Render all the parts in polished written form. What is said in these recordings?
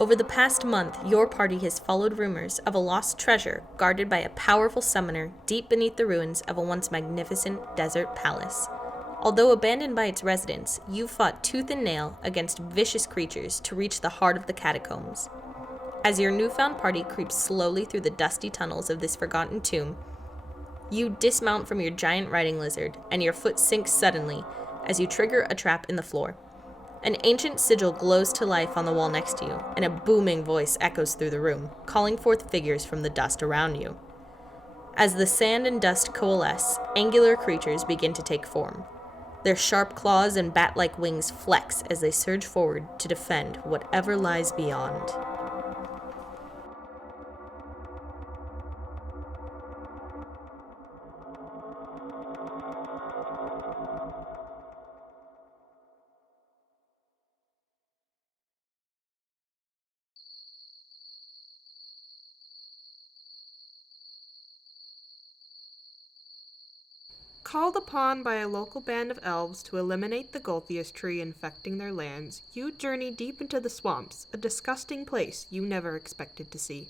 Over the past month, your party has followed rumors of a lost treasure guarded by a powerful summoner deep beneath the ruins of a once magnificent desert palace. Although abandoned by its residents, you fought tooth and nail against vicious creatures to reach the heart of the catacombs. As your newfound party creeps slowly through the dusty tunnels of this forgotten tomb, you dismount from your giant riding lizard, and your foot sinks suddenly as you trigger a trap in the floor. An ancient sigil glows to life on the wall next to you, and a booming voice echoes through the room, calling forth figures from the dust around you. As the sand and dust coalesce, angular creatures begin to take form. Their sharp claws and bat-like wings flex as they surge forward to defend whatever lies beyond. Called upon by a local band of elves to eliminate the Golthius tree infecting their lands, you journey deep into the swamps, a disgusting place you never expected to see.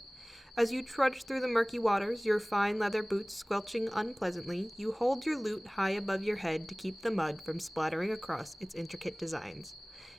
As you trudge through the murky waters, your fine leather boots squelching unpleasantly, you hold your loot high above your head to keep the mud from splattering across its intricate designs.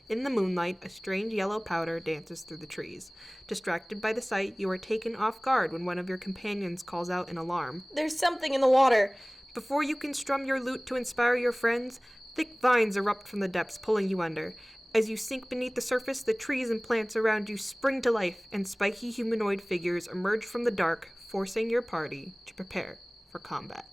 In the moonlight, a strange yellow powder dances through the trees. Distracted by the sight, you are taken off guard when one of your companions calls out in alarm. There's something in the water! Before you can strum your lute to inspire your friends, thick vines erupt from the depths, pulling you under. As you sink beneath the surface, the trees and plants around you spring to life, and spiky humanoid figures emerge from the dark, forcing your party to prepare for combat.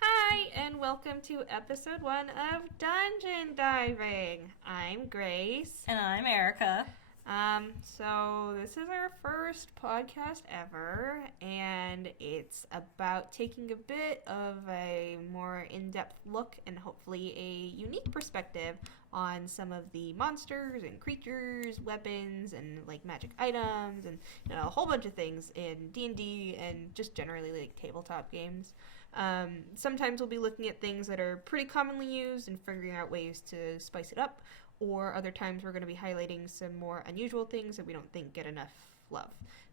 Hi, and welcome to episode 1 of Dungeon Diving. I'm Grace. And I'm Erica. So this is our first podcast ever, and it's about taking a bit of a more in-depth look and hopefully a unique perspective on some of the monsters and creatures, weapons, and like magic items, and a whole bunch of things in D&D and just generally like tabletop games. Sometimes we'll be looking at things that are pretty commonly used and figuring out ways to spice it up, or other times we're going to be highlighting some more unusual things that we don't think get enough love.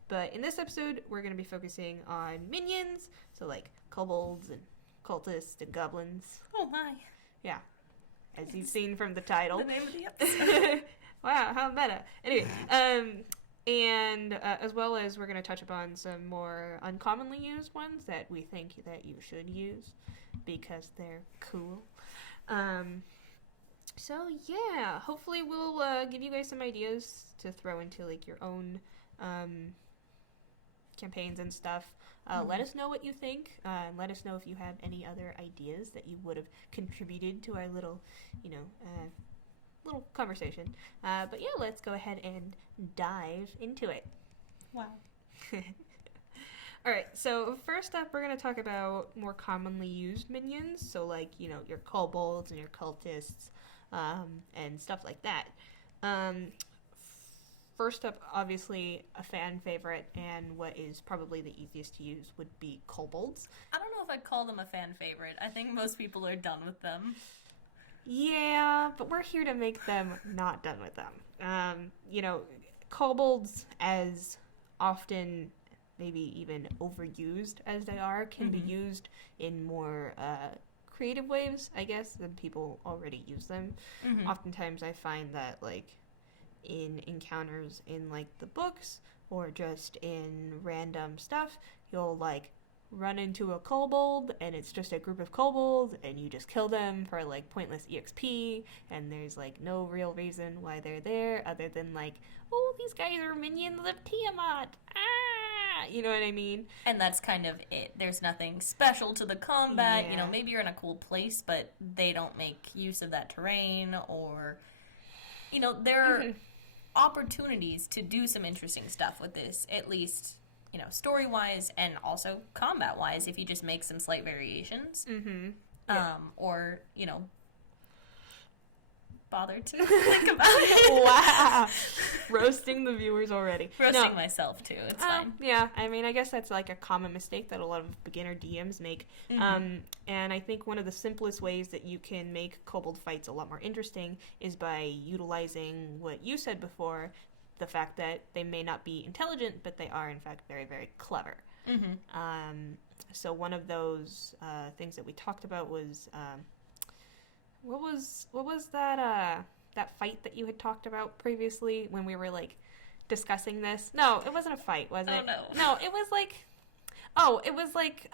But in this episode, we're going to be focusing on minions, so like kobolds and cultists and goblins. Oh my. Yeah, as you've seen from the title. The name of the episode. Wow, how meta. Anyway, and as well as we're going to touch upon some more uncommonly used ones that we think that you should use because they're cool. So yeah, hopefully we'll give you guys some ideas to throw into like your own campaigns and stuff. Let us know what you think, and let us know if you have any other ideas that you would have contributed to our little, little conversation. But yeah, let's go ahead and dive into it. Wow. Alright, so first up, we're going to talk about more commonly used minions, so like, your kobolds and your cultists, and stuff like that. First up, obviously, a fan favorite, and what is probably the easiest to use would be kobolds. I don't know if I'd call them a fan favorite. I think most people are done with them. Yeah, but we're here to make them not done with them. Kobolds, as often, maybe even overused as they are, can be used in more creative ways, I guess, than people already use them. Oftentimes I find that, like, in encounters in, like, the books or just in random stuff, you'll, like, run into a kobold, and it's just a group of kobolds, and you just kill them for, like, pointless EXP, and there's, like, no real reason why they're there other than, like, oh, these guys are minions of Tiamat! Ah! You know what I mean? And that's kind of it. There's nothing special to the combat. Yeah. Maybe you're in a cool place, but they don't make use of that terrain, or, there are opportunities to do some interesting stuff with this, at least, story-wise and also combat-wise, if you just make some slight variations. Yeah. Or, bothered to think about it. Wow. Roasting the viewers already. Roasting myself, too. It's fine. Yeah, I mean, I guess that's like a common mistake that a lot of beginner DMs make. Mm-hmm. And I think one of the simplest ways that you can make kobold fights a lot more interesting is by utilizing what you said before, the fact that they may not be intelligent, but they are, in fact, very, very clever. Mm-hmm. So one of those things that we talked about was what was that fight that you had talked about previously when we were like discussing this? No, it wasn't a fight, was it? Oh no. No, it was like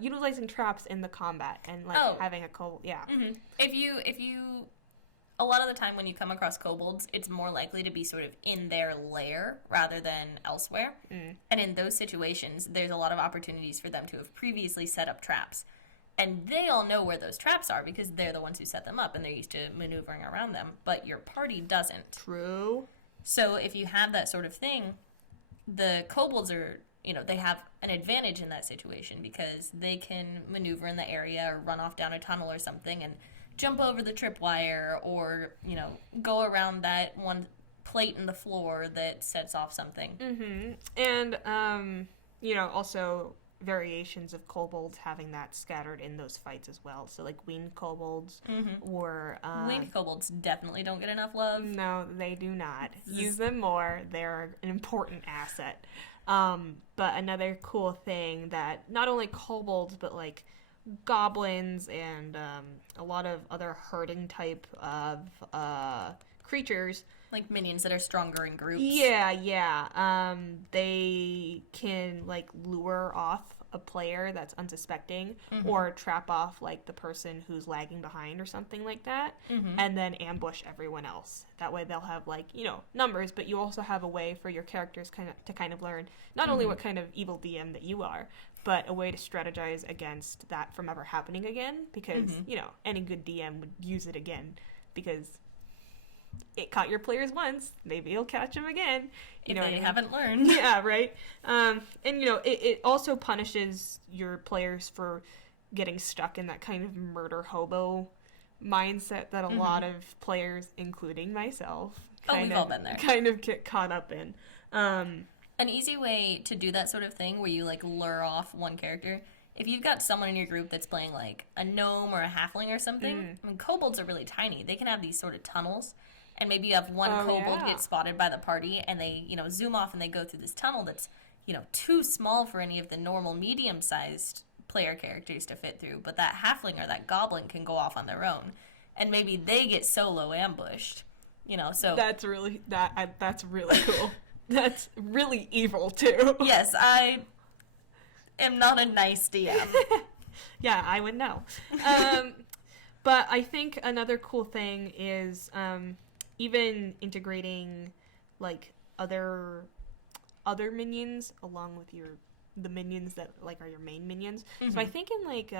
utilizing traps in the combat and like having a kobold. Yeah. Mm-hmm. If you a lot of the time when you come across kobolds, it's more likely to be sort of in their lair rather than elsewhere. And in those situations, there's a lot of opportunities for them to have previously set up traps. And they all know where those traps are because they're the ones who set them up and they're used to maneuvering around them. But your party doesn't. True. So if you have that sort of thing, the kobolds are, they have an advantage in that situation because they can maneuver in the area or run off down a tunnel or something and jump over the tripwire or, go around that one plate in the floor that sets off something. Mm-hmm. And, also variations of kobolds having that scattered in those fights as well. So, like, winged kobolds or... winged kobolds definitely don't get enough love. No, they do not. Use them more. They're an important asset. But another cool thing that not only kobolds, but, like, goblins and a lot of other herding type of creatures, like minions that are stronger in groups. Yeah. They can like lure off a player that's unsuspecting or trap off like the person who's lagging behind or something like that, and then ambush everyone else. That way they'll have like numbers, but you also have a way for your characters to learn not only what kind of evil DM that you are, but a way to strategize against that from ever happening again, because any good DM would use it again because it caught your players once, maybe it'll catch them again. If they haven't learned. Yeah, right. And it also punishes your players for getting stuck in that kind of murder hobo mindset that a lot of players, including myself, we've all been there. Kind of get caught up in. An easy way to do that sort of thing where you like lure off one character, if you've got someone in your group that's playing like a gnome or a halfling or something, I mean, kobolds are really tiny. They can have these sort of tunnels, and maybe you have one kobold get spotted by the party and they, zoom off and they go through this tunnel that's, too small for any of the normal medium-sized player characters to fit through, but that halfling or that goblin can go off on their own, and maybe they get solo ambushed, so... That's really cool. That's really evil, too. Yes, I am not a nice DM. Yeah, I would know. But I think another cool thing is even integrating like other minions along with the minions that like are your main minions. So I think in like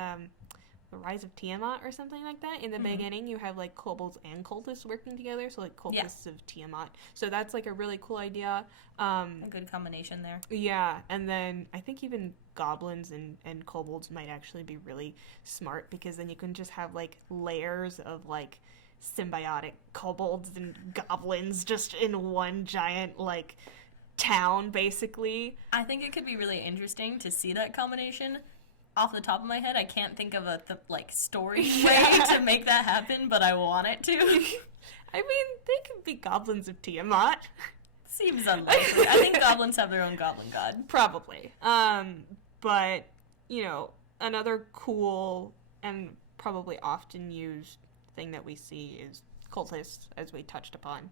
the Rise of Tiamat or something like that, in the beginning you have like kobolds and cultists working together, so like cultists of Tiamat. So that's like a really cool idea. A good combination there. Yeah, and then I think even goblins and kobolds might actually be really smart, because then you can just have like layers of like symbiotic kobolds and goblins just in one giant like town, basically. I think it could be really interesting to see that combination. Off the top of my head, I can't think of a story way to make that happen, but I want it to. I mean, they could be goblins of Tiamat. Seems unlikely. I think goblins have their own goblin god. Probably. But, another cool and probably often used thing that we see is cultists, as we touched upon.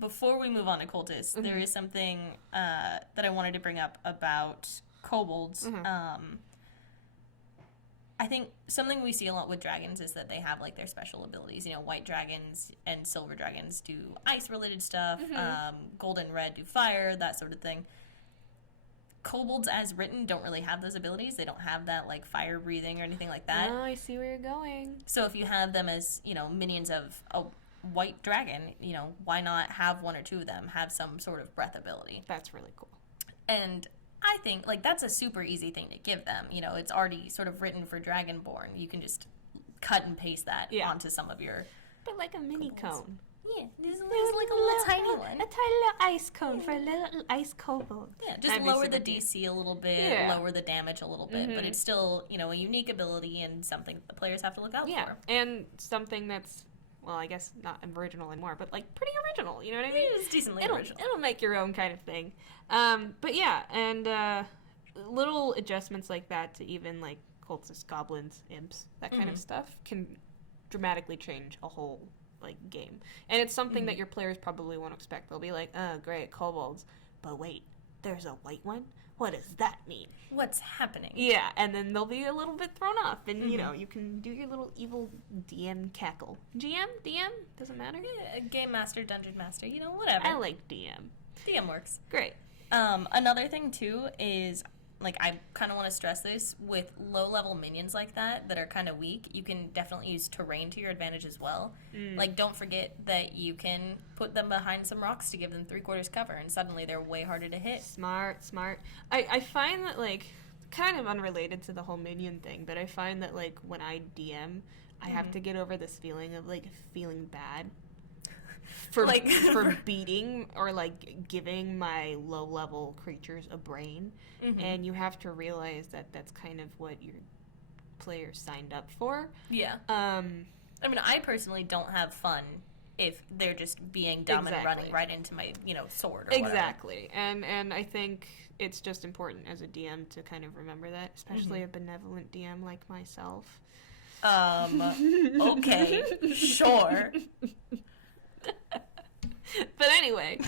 Before we move on to cultists, there is something that I wanted to bring up about kobolds. I think something we see a lot with dragons is that they have like their special abilities. White dragons and silver dragons do ice related stuff. Gold and red do fire, that sort of thing. Kobolds as written don't really have those abilities. They don't have that like fire breathing or anything like that. Oh, I see where you're going. So if you have them as, minions of a white dragon, why not have one or two of them have some sort of breath ability? That's really cool. And I think, like, that's a super easy thing to give them. It's already sort of written for Dragonborn. You can just cut and paste that onto some of your for like a mini cone. Yeah, there's like a little tiny one. A tiny little ice cone for a little ice kobold. Yeah, just lower the DC a little bit, lower the damage a little bit, but it's still, a unique ability and something that the players have to look out for. Yeah, and something that's, well, I guess not original anymore, but like pretty original, you know what I mean? It's decently original. It'll make your own kind of thing. But yeah, and little adjustments like that to even like cultists, goblins, imps, that kind of stuff can dramatically change a whole like game. And it's something that your players probably won't expect. They'll be like, oh great, kobolds, but wait, there's a white one? What does that mean? What's happening? Yeah, and then they'll be a little bit thrown off, and you can do your little evil DM cackle. GM? DM? Doesn't matter? Yeah, Game Master, Dungeon Master, whatever. I like DM. DM works. Great. Another thing too is, like, I kind of want to stress this, with low-level minions like that are kind of weak, you can definitely use terrain to your advantage as well. Like, don't forget that you can put them behind some rocks to give them 3/4 cover, and suddenly they're way harder to hit. Smart. I find that, like, kind of unrelated to the whole minion thing, but I find that, like, when I DM, I have to get over this feeling of, like, feeling bad for for beating or like giving my low level creatures a brain, and you have to realize that that's kind of what your players signed up for. Yeah. I mean, I personally don't have fun if they're just being dumb and running right into my sword or exactly whatever. And I think it's just important as a DM to kind of remember that, especially a benevolent DM like myself. Okay, sure. But anyway,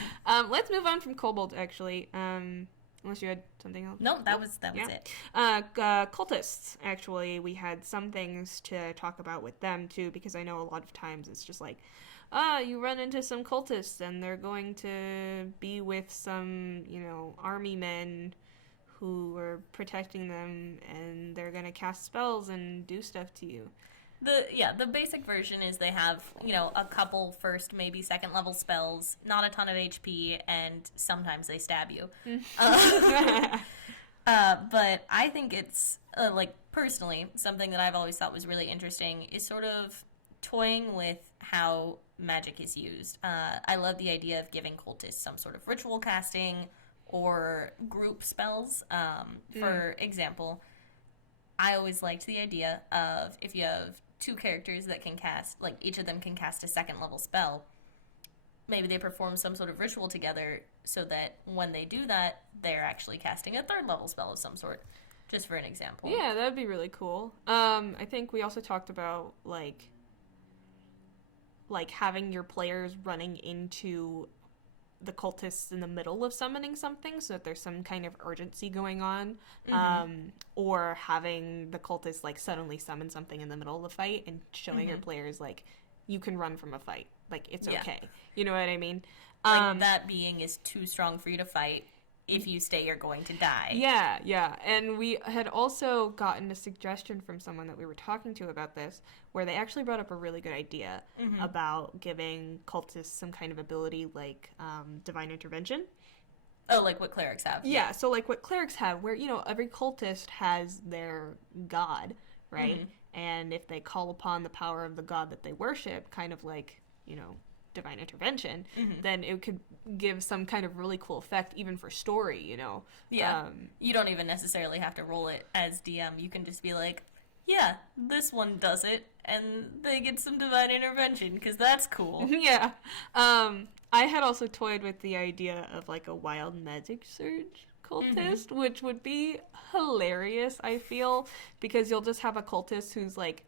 let's move on from kobolds, actually. Unless you had something else. No, that was it. Cultists, actually, we had some things to talk about with them, too, because I know a lot of times it's just like, you run into some cultists, and they're going to be with some, army men who are protecting them, and they're going to cast spells and do stuff to you. The basic version is they have, a couple first, maybe second level spells, not a ton of HP, and sometimes they stab you. But I think it's, personally, something that I've always thought was really interesting is sort of toying with how magic is used. I love the idea of giving cultists some sort of ritual casting or group spells. For example, I always liked the idea of if you have two characters that can cast, like each of them can cast a second level spell, maybe they perform some sort of ritual together so that when they do that, they're actually casting a third level spell of some sort, just for an example. Yeah, that would be really cool. I think we also talked about, like having your players running into the cultists in the middle of summoning something so that there's some kind of urgency going on, or having the cultists like suddenly summon something in the middle of the fight and showing your players like you can run from a fight, like it's okay, you know what I mean, like that being is too strong for you to fight. If you stay, you're going to die. Yeah. And we had also gotten a suggestion from someone that we were talking to about this, where they actually brought up a really good idea about giving cultists some kind of ability like divine intervention. Oh, like what clerics have. Yeah, so like what clerics have, where, every cultist has their god, right? And if they call upon the power of the god that they worship, kind of like, divine intervention, then it could give some kind of really cool effect even for story, Yeah. You don't even necessarily have to roll it as DM. You can just be like, yeah, this one does it, and they get some divine intervention, because that's cool. Yeah. I had also toyed with the idea of like a wild magic surge cultist, which would be hilarious, I feel, because you'll just have a cultist who's like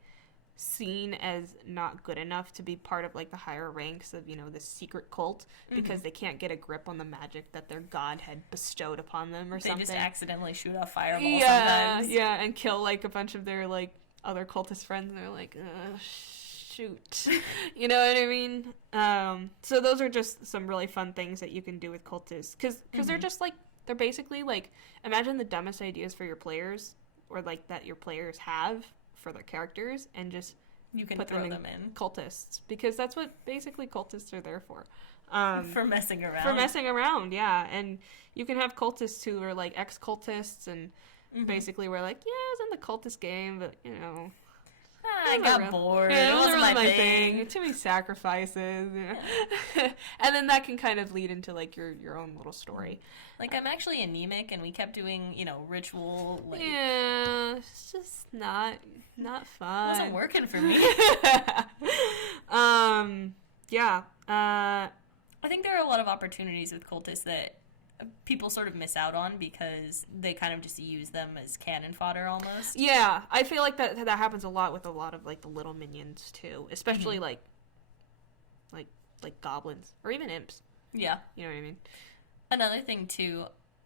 seen as not good enough to be part of like the higher ranks of this secret cult because they can't get a grip on the magic that their god had bestowed upon them or something. They just accidentally shoot off fireballs sometimes. Yeah, and kill like a bunch of their like other cultist friends, and they're like, shoot. You know what I mean? So those are just some really fun things that you can do with cultists, because they're just like, they're basically like, imagine the dumbest ideas for your players, or like that your players have for their characters, and just you can put throw them in cultists, because that's what basically cultists are there for. For messing around. For messing around, yeah. And you can have cultists who are like ex-cultists, and basically we're like, yeah, I was in the cultist game, but I got bored. Yeah, it wasn't really my thing. Too many sacrifices. And then that can kind of lead into, like, your own little story. Like, I'm actually anemic, and we kept doing, ritual, like... Yeah, it's just not fun. It wasn't working for me. Yeah. I think there are a lot of opportunities with cultists that people sort of miss out on because they kind of just use them as cannon fodder almost. Yeah, I feel like that happens a lot with a lot of, like, the little minions too, especially like goblins or even imps. Yeah, you know what I mean. Another thing too,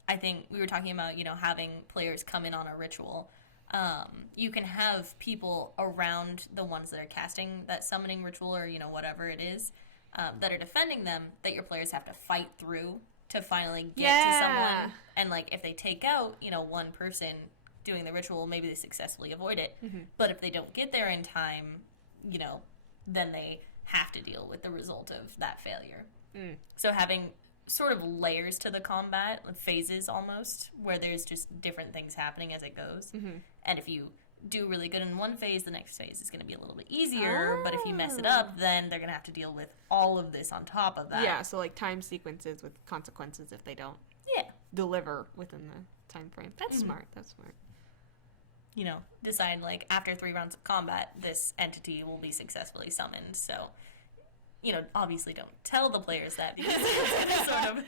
I think we were talking about having players come in on a ritual. You can have people around the ones that are casting that summoning ritual or whatever it is that are defending them that your players have to fight through to finally get to someone. And, like, if they take out, one person doing the ritual, maybe they successfully avoid it. Mm-hmm. But if they don't get there in time, then they have to deal with the result of that failure. Mm. So having sort of layers to the combat, phases almost, where there's just different things happening as it goes. Mm-hmm. And if you do really good in one phase, the next phase is going to be a little bit easier. But if you mess it up, then they're going to have to deal with all of this on top of that. Yeah, so, like, time sequences with consequences if they don't deliver within the time frame. That's smart. That's smart. Decide, like, after 3 rounds of combat, this entity will be successfully summoned. So, obviously don't tell the players that because it's going to sort of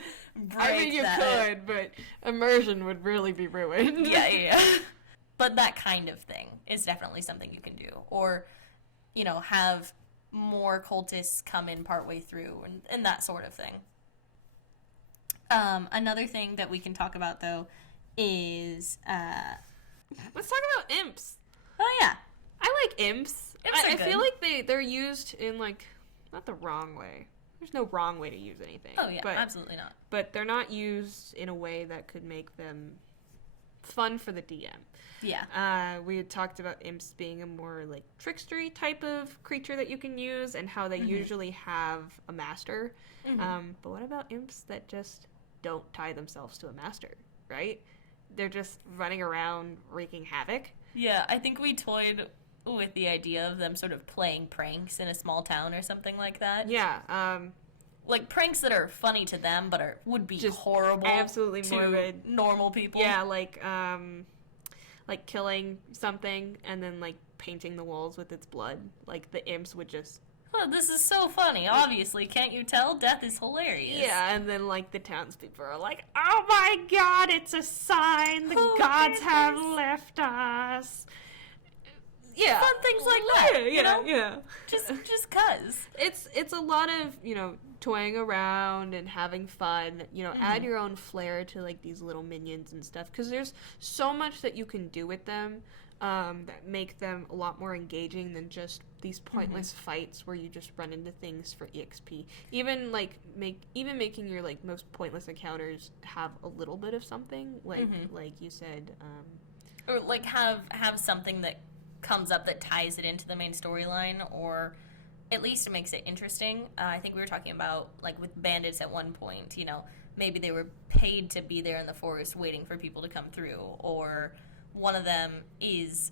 break I mean, you could, but immersion would really be ruined. Yeah. But that kind of thing is definitely something you can do. Or, have more cultists come in partway through and that sort of thing. Another thing that we can talk about, though, is... Let's talk about imps. Oh, yeah. I like imps. I feel like they're used in, like, not the wrong way. There's no wrong way to use anything. Oh, yeah, absolutely not. But they're not used in a way that could make them fun for the DM. Yeah. We had talked about imps being a more, like, trickstery type of creature that you can use and how they usually have a master. But what about imps that just don't tie themselves to a master, right? They're just running around wreaking havoc. Yeah, I think we toyed with the idea of them sort of playing pranks in a small town or something like that. Yeah. Like, pranks that are funny to them but would be just horrible absolutely to morbid. Normal people. Yeah, like killing something and then, like, painting the walls with its blood. Like, the imps would just... Oh, this is so funny. Obviously, can't you tell? Death is hilarious. Yeah, and then, like, the townspeople are like, oh my god, it's a sign! The gods have left us! Yeah. Fun things like that, Yeah. Just 'cause. It's a lot of, toying around and having fun. Add your own flair to, like, these little minions and stuff. Because there's so much that you can do with them that make them a lot more engaging than just these pointless fights where you just run into things for EXP. Even, like, making your, like, most pointless encounters have a little bit of something. Like you said. Or, like, have something that comes up that ties it into the main storyline, or at least it makes it interesting. I think we were talking about, like, with bandits at one point, maybe they were paid to be there in the forest waiting for people to come through, or one of them is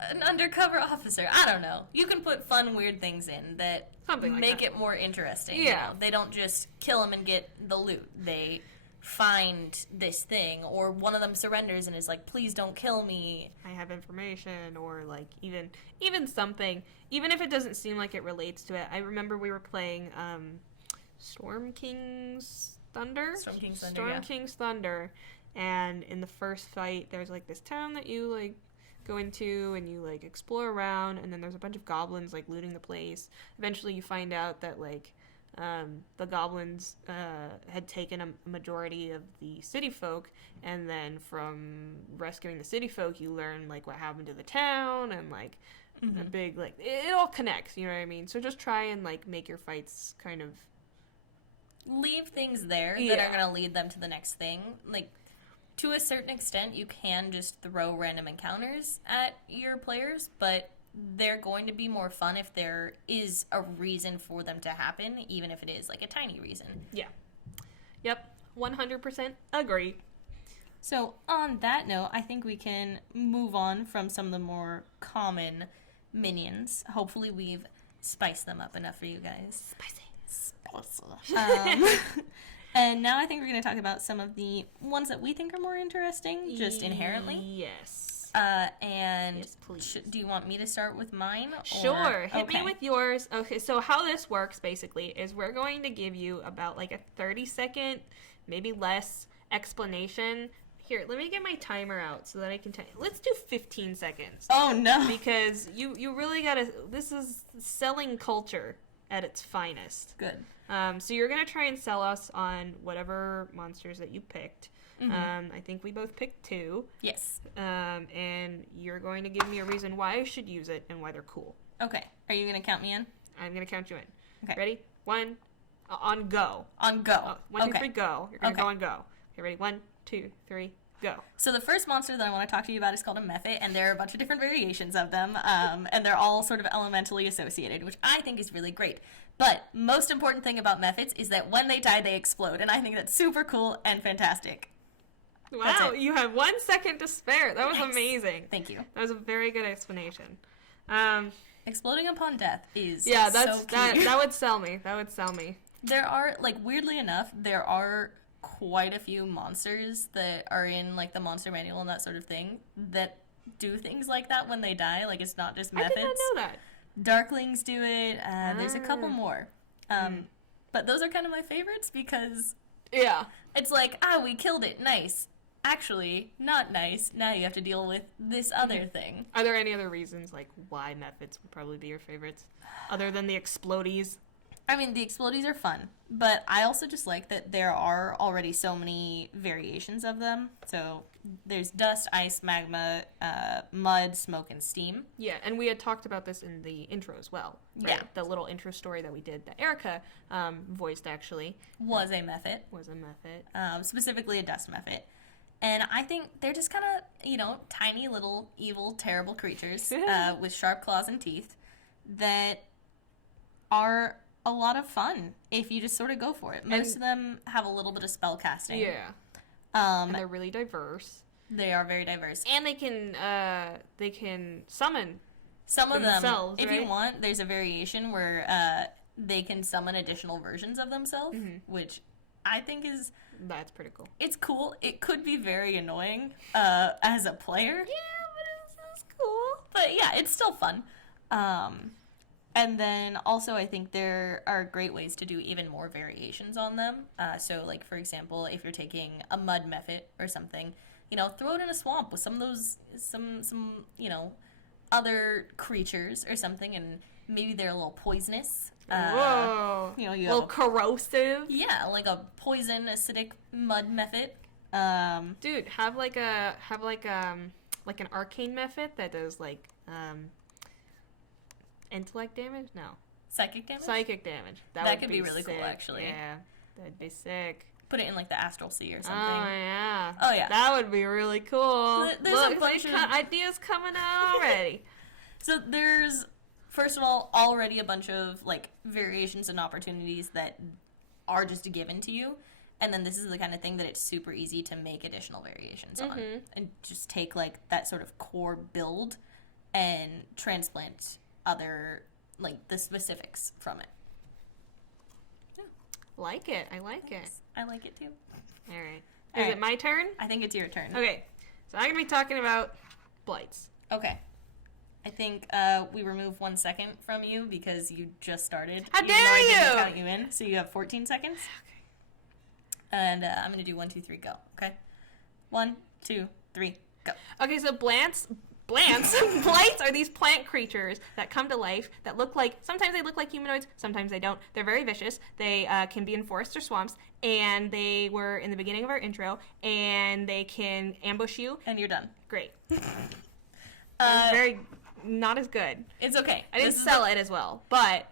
an undercover officer. I don't know. You can put fun, weird things in that make it more interesting. Yeah. They don't just kill them and get the loot. They find this thing, or one of them surrenders and is like, please don't kill me, I have information, or, like, even something, even if it doesn't seem like it relates to it. I remember we were playing Storm King's Thunder, King's Thunder, and in the first fight there's, like, this town that you, like, go into and you, like, explore around, and then there's a bunch of goblins, like, looting the place. Eventually you find out that, like, the goblins had taken a majority of the city folk, and then from rescuing the city folk, you learn, like, what happened to the town, and, like, a big, like, it all connects, you know what I mean? So just try and, like, make your fights kind of... leave things there that are going to lead them to the next thing. Like, to a certain extent, you can just throw random encounters at your players, but they're going to be more fun if there is a reason for them to happen, even if it is, like, a tiny reason. Yeah. Yep. 100% agree. So, on that note, I think we can move on from some of the more common minions. Hopefully we've spiced them up enough for you guys. Spicy. And now I think we're going to talk about some of the ones that we think are more interesting, just inherently. Yes. And yes, please. Do you want me to start with mine? Sure. Hit me with yours. Okay, so how this works basically is we're going to give you about like a 30-second, maybe less, explanation. Here, let me get my timer out so that I can tell you. Let's do 15 seconds. Oh, no. Because you really gotta, this is selling culture at its finest. Good. So you're gonna try and sell us on whatever monsters that you picked. Mm-hmm. I think we both picked 2. Yes. And you're going to give me a reason why I should use it and why they're cool. Okay. Are you going to count me in? I'm gonna count you in. Okay. Ready? 1, on go. On go. 1, 2, 3, go. You're gonna go on go. Okay, ready? 1, 2, 3, go. So the first monster that I want to talk to you about is called a mephit, and there are a bunch of different variations of them, and they're all sort of elementally associated, which I think is really great. But most important thing about mephits is that when they die, they explode, and I think that's super cool and fantastic. Wow, you have 1 second to spare. That was Nice. amazing. Thank you. That was a very good explanation. Exploding upon death is Yeah, so cute. that would sell me. That would sell me. There are, like, weirdly enough, there are quite a few monsters that are in, like, the monster manual and that sort of thing that do things like that when they die. Like, it's not just mephits. I did not know that. Darklings do it. There's a couple more. But those are kind of my favorites because Yeah. it's like, we killed it. Nice. Actually, not nice. Now you have to deal with this other thing. Are there any other reasons, like, why mephits would probably be your favorites? Other than the explodies? I mean, the explodies are fun, but I also just like that there are already so many variations of them. So there's dust, ice, magma, mud, smoke, and steam. Yeah, and we had talked about this in the intro as well. Right? Yeah. The little intro story that we did that Erica voiced, actually. Was a mephit. Was a mephit. Specifically a dust mephit. And I think they're just kind of, tiny little evil, terrible creatures with sharp claws and teeth that are a lot of fun if you just sort of go for it. Most of them have a little bit of spell casting. Yeah. And they're really diverse. They are very diverse. And they can summon Some of them, themselves, if right? you want, there's a variation where they can summon additional versions of themselves, which I think is... That's pretty cool. It's cool. It could be very annoying as a player. Yeah, but it's cool. But yeah, it's still fun. And then also I think there are great ways to do even more variations on them. So like, for example, if you're taking a mud mephit or something, throw it in a swamp with some of those, some other creatures or something, and maybe they're a little poisonous. Whoa. You a little corrosive. Yeah, like a poison acidic mud mephit. Dude, have an arcane mephit that does like intellect damage? No. Psychic damage? Psychic damage. That could be really cool, sick. actually. Yeah, that'd be sick. Put it in like the astral sea or something. Oh yeah. Oh yeah. That would be really cool. There's a bunch of ideas coming out already. So there's, first of all, already a bunch of like variations and opportunities that are just given to you. And then this is the kind of thing that it's super easy to make additional variations on. And just take like that sort of core build and transplant other, like the specifics from it. Yeah. Like it. I like it. I like it too. All right. All Is right. it my turn? I think it's your turn. Okay. So I'm going to be talking about blights. Okay. I think we remove 1 second from you because you just started. How Even though dare I didn't you! count you in, so you have 14 seconds. Okay. And I'm gonna do 1, 2, 3, go. Okay. 1, 2, 3, go. Okay, so blights are these plant creatures that come to life that look like, sometimes they look like humanoids, sometimes they don't. They're very vicious. They can be in forests or swamps, and they were in the beginning of our intro, and they can ambush you. And you're done. Great. Very not as good. It's okay. I didn't sell it as well, but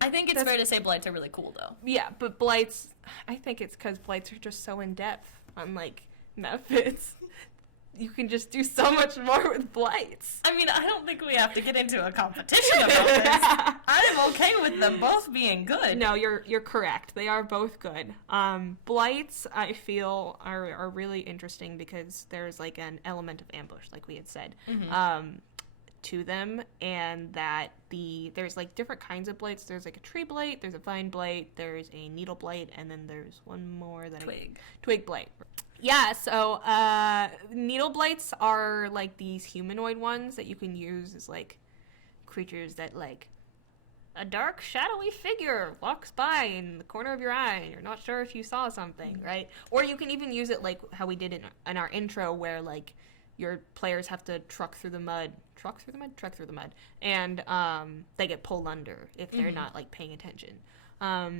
I think it's fair to say blights are really cool, though. yeah, but blights, I think it's because blights are just so in depth, unlike mephits. You can just do so much more with blights. I mean, I don't think we have to get into a competition about this. I'm okay with them both being good. No, you're correct. They are both good. Blights, I feel, are really interesting because there's like an element of ambush, like we had said. to them, and that there's like different kinds of blights. There's like a tree blight, there's a vine blight, there's a needle blight, and then there's one more that twig blight. Yeah, so needle blights are like these humanoid ones that you can use as like creatures that like a dark shadowy figure walks by in the corner of your eye and you're not sure if you saw something, right? Or you can even use it like how we did in our intro, where like your players have to truck through the mud, and they get pulled under if they're not like paying attention,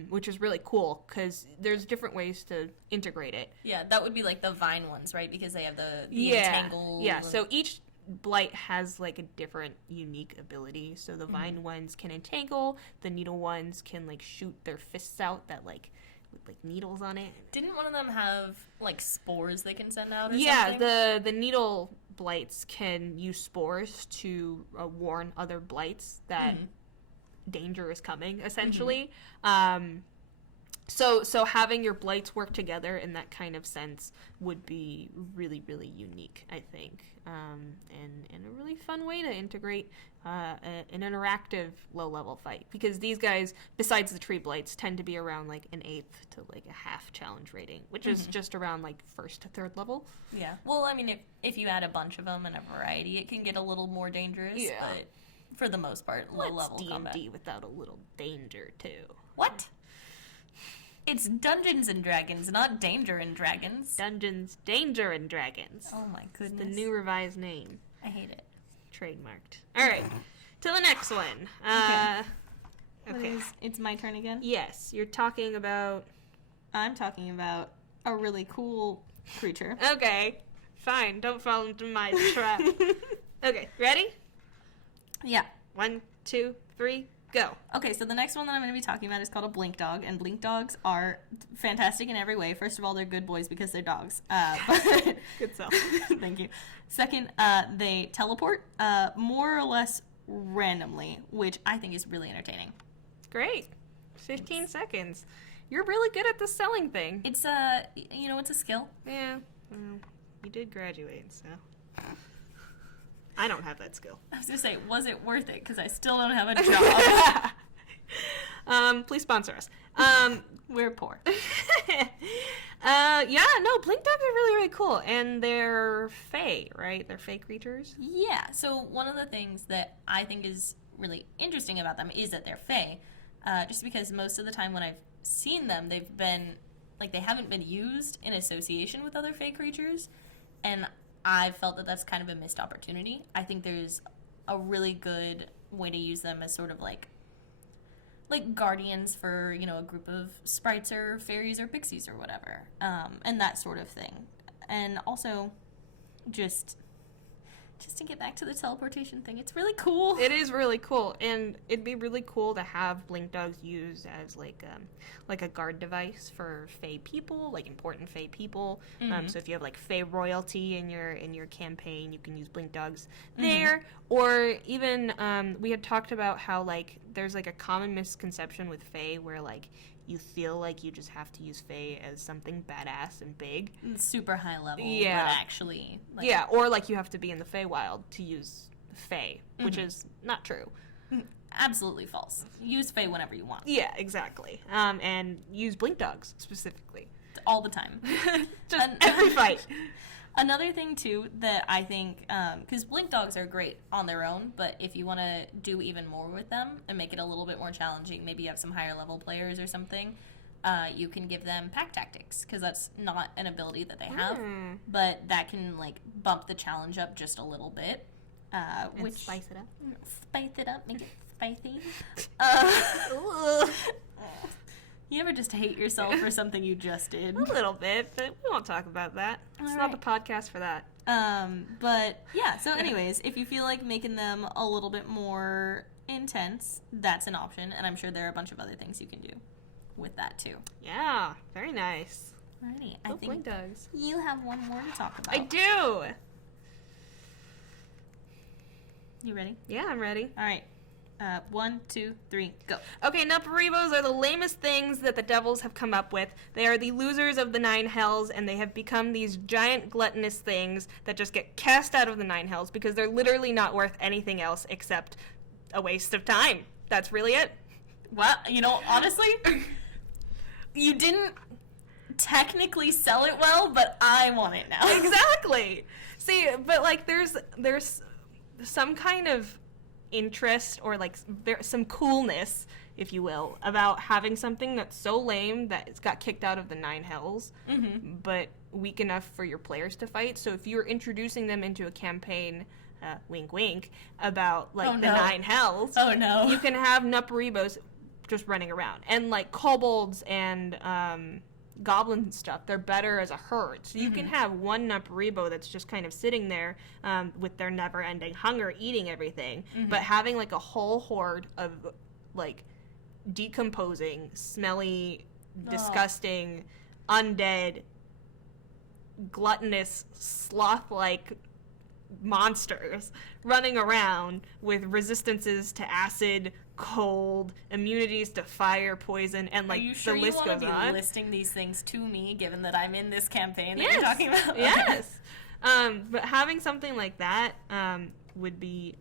which is really cool because there's different ways to integrate it. Yeah, that would be like the vine ones, right? Because they have the entangle. Yeah, so each blight has like a different unique ability. So the vine ones can entangle, the needle ones can like shoot their fists out that like with like needles on it. Didn't one of them have like spores they can send out or something? Yeah, the needle blights can use spores to warn other blights that danger is coming, essentially. So having your blights work together in that kind of sense would be really, really unique, I think, and a really fun way to integrate an interactive low-level fight. Because these guys, besides the tree blights, tend to be around like an 8th to like a half challenge rating, which is just around like 1st to 3rd level. Yeah. Well, I mean, if you add a bunch of them and a variety, it can get a little more dangerous. Yeah. But for the most part, low-level combat. D&D without a little danger too. What? It's Dungeons and Dragons, not Danger and Dragons. Dungeons, Danger and Dragons. Oh my goodness. It's the new revised name. I hate it. Trademarked. All right, to the next one. Okay. It's my turn again? Yes, you're talking about... I'm talking about a really cool creature. Okay, fine. Don't fall into my trap. Okay, ready? Yeah. 1, 2, 3... Go. Okay, so the next one that I'm going to be talking about is called a blink dog, and blink dogs are fantastic in every way. First of all, they're good boys because they're dogs. But good self. Thank you. Second, they teleport more or less randomly, which I think is really entertaining. Great. 15 seconds. You're really good at the selling thing. It's it's a skill. Yeah. Well, you did graduate, so... I don't have that skill. I was going to say, was it worth it? Because I still don't have a job. Please sponsor us. We're poor. Yeah, no, blink dogs are really, really cool. And they're fae, right? They're fae creatures? Yeah, so one of the things that I think is really interesting about them is that they're fae. Just because most of the time when I've seen them, they haven't been used in association with other fae creatures. And I've felt that that's kind of a missed opportunity. I think there's a really good way to use them as sort of like guardians for, a group of sprites or fairies or pixies or whatever, and that sort of thing. And also, just to get back to the teleportation thing, it's really cool. It is really cool, and it'd be really cool to have blink dogs used as like a guard device for fae people, like important fae people. So if you have like fae royalty in your campaign, you can use blink dogs there. Or even we had talked about how like there's like a common misconception with fae where like you feel like you just have to use fae as something badass and big. Super high level, but actually... yeah, or like you have to be in the Feywild to use fae, which is not true. Absolutely false. Use fae whenever you want. Yeah, exactly. And use blink dogs, specifically. All the time. Just every fight. Another thing, too, that I think, because blink dogs are great on their own, but if you want to do even more with them and make it a little bit more challenging, maybe you have some higher level players or something, you can give them pack tactics, because that's not an ability that they have, but that can, bump the challenge up just a little bit. Which spice it up. Spice it up, make it spicy. You ever just hate yourself for something you just did? A little bit, but we won't talk about that. It's not the podcast for that. But yeah, so anyways, if you feel like making them a little bit more intense, that's an option, and I'm sure there are a bunch of other things you can do with that too. Yeah, very nice. Alrighty, I think blink dogs. You have one more to talk about. I do! You ready? Yeah, I'm ready. Alright. 1, 2, 3, go. Okay, Nuparibos are the lamest things that the devils have come up with. They are the losers of the 9 hells, and they have become these giant gluttonous things that just get cast out of the 9 hells because they're literally not worth anything else except a waste of time. That's really it. Well, honestly, you didn't technically sell it well, but I want it now. Exactly. See, but like there's some kind of interest or like some coolness, if you will, about having something that's so lame that it's got kicked out of the 9 hells, but weak enough for your players to fight. So if you're introducing them into a campaign, wink wink, about like the 9 hells, you can have Nuparibos just running around. And like kobolds and goblins and stuff, they're better as a herd. So you can have one Nuparibo that's just kind of sitting there with their never-ending hunger eating everything, but having like a whole horde of like decomposing, smelly, disgusting, undead, gluttonous, sloth-like monsters running around with resistances to acid, cold, immunities to fire, poison, and like the list goes on. Are you sure you want to be listing these things to me, given that I'm in this campaign that you're talking about? Yes. But having something like that would be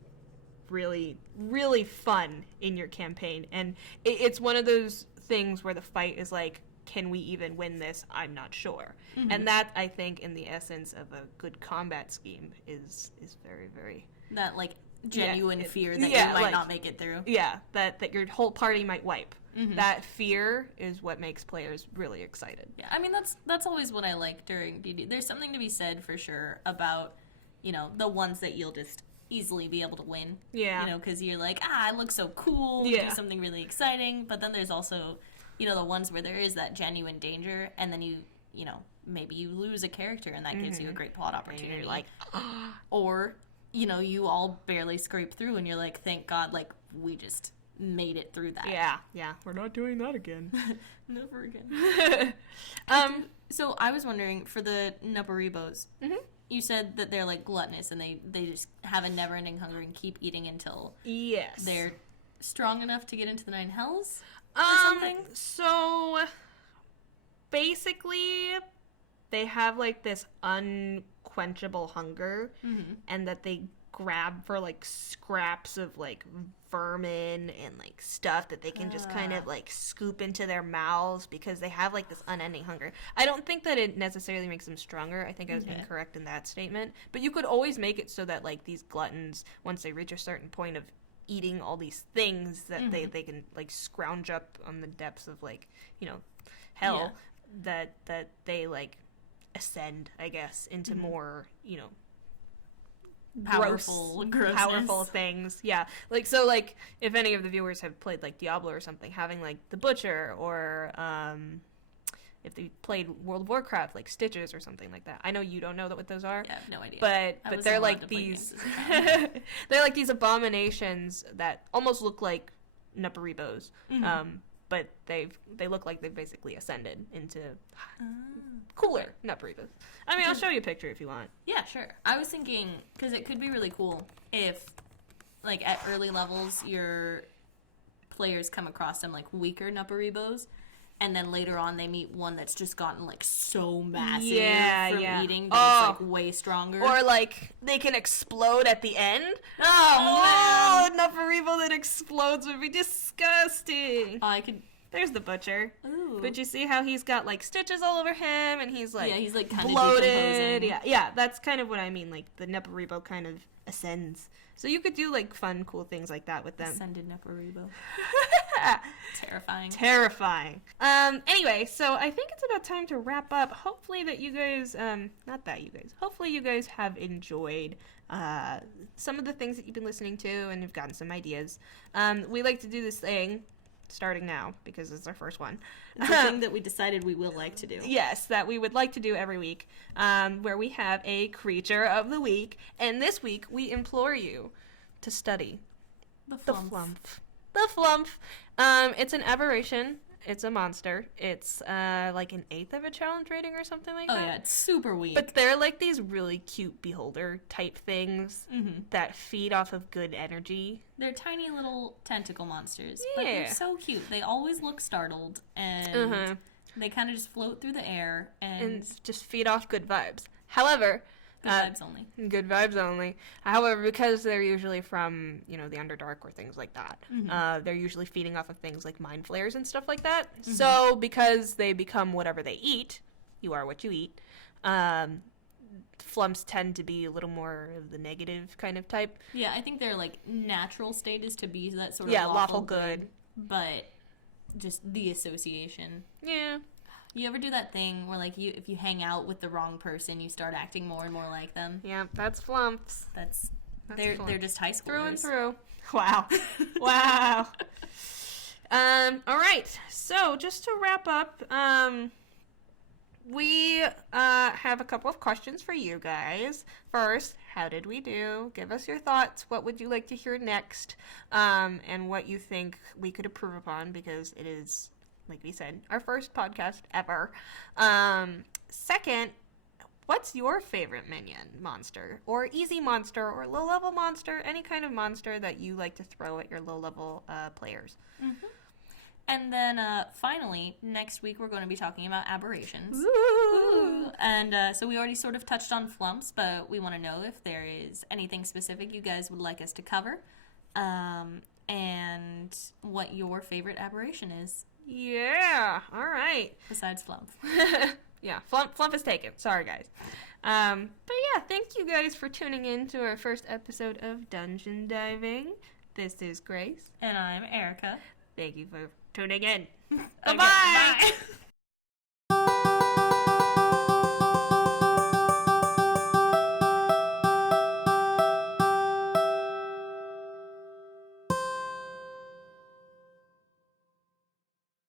really, really fun in your campaign, and it's one of those things where the fight is like, can we even win this? I'm not sure. And that, I think, in the essence of a good combat scheme is very, very... That, like, genuine fear that you might not make it through. Yeah, that your whole party might wipe. That fear is what makes players really excited. Yeah, I mean, that's always what I like during D&D. There's something to be said, for sure, about, the ones that you'll just easily be able to win. Yeah. Because you're like, I look so cool, do something really exciting. But then there's also... the ones where there is that genuine danger, and then you maybe you lose a character, and that gives you a great plot opportunity. And you're like, or, you all barely scrape through, and you're like, thank God, like, we just made it through that. Yeah. We're not doing that again. Never again. So I was wondering, for the Nuparibos, you said that they're, like, gluttonous, and they just have a never-ending hunger and keep eating until they're strong enough to get into the 9 hells? Something? So basically they have like this unquenchable hunger, and that they grab for like scraps of like vermin and like stuff that they can just kind of like scoop into their mouths because they have like this unending hunger. I don't think that it necessarily makes them stronger. I think I was incorrect in that statement, but you could always make it so that like these gluttons, once they reach a certain point of eating all these things, that they can like scrounge up on the depths of like hell, that they like ascend, I guess, into more powerful things. Yeah, like, so like if any of the viewers have played like Diablo or something, having like the Butcher, or if they played World of Warcraft, like Stitches or something like that. I know you don't know what those are. Yeah, I have no idea. But they're like these they're like these abominations that almost look like Nuparibos. But they look like they've basically ascended into cooler Nuparibos. I mean, I'll show you a picture if you want. Yeah, sure. I was thinking, because it could be really cool if, like, at early levels, your players come across some, like, weaker Nuparibos, and then later on they meet one that's just gotten like so massive from eating that it's like way stronger. Or like they can explode at the end. Oh man, Nuparibo that explodes would be disgusting. I could. There's the Butcher. Ooh. But you see how he's got like stitches all over him, and he's like kind bloated. Yeah, that's kind of what I mean. Like the Nuparibo kind of ascends. So you could do like fun, cool things like that with them. Ascended Nuparibo. Terrifying. Anyway, so I think it's about time to wrap up. Hopefully that you guys, hopefully you guys have enjoyed some of the things that you've been listening to, and you've gotten some ideas. We like to do this thing, starting now, because it's our first one. It's a thing that we decided we will like to do. Yes, that we would like to do every week, where we have a creature of the week, and this week we implore you to study The flump. The flump. It's an aberration, It's a monster. It's like an eighth of a challenge rating or something like that. Oh yeah, it's super weak. But they're like these really cute beholder type things that feed off of good energy. They're tiny little tentacle monsters, but they're so cute. They always look startled, and they kind of just float through the air and just feed off good vibes. However, good vibes only. Good vibes only. However, because they're usually from, the Underdark or things like that, they're usually feeding off of things like mind flayers and stuff like that. So because they become whatever they eat, you are what you eat, flumps tend to be a little more of the negative kind of type. Yeah, I think their like natural state is to be that sort of lawful good. But just the association. Yeah. You ever do that thing where, like, if you hang out with the wrong person, you start acting more and more like them? Yeah, that's flumps. They're just high schoolers. Through and through. Wow. Wow. All right. So, just to wrap up, we have a couple of questions for you guys. First, how did we do? Give us your thoughts. What would you like to hear next? And what you think we could improve upon, because it is, like we said, our first podcast ever. Second, what's your favorite minion monster? Or easy monster, or low-level monster? Any kind of monster that you like to throw at your low-level players. And then, finally, next week we're going to be talking about aberrations. Ooh. And so we already sort of touched on flumps, but we want to know if there is anything specific you guys would like us to cover, and what your favorite aberration is. Yeah, all right. Besides flump. Yeah, flump is taken. Sorry, guys. But yeah, thank you guys for tuning in to our first episode of Dungeon Diving. This is Grace. And I'm Erica. Thank you for tuning in. Okay, Bye-bye! bye!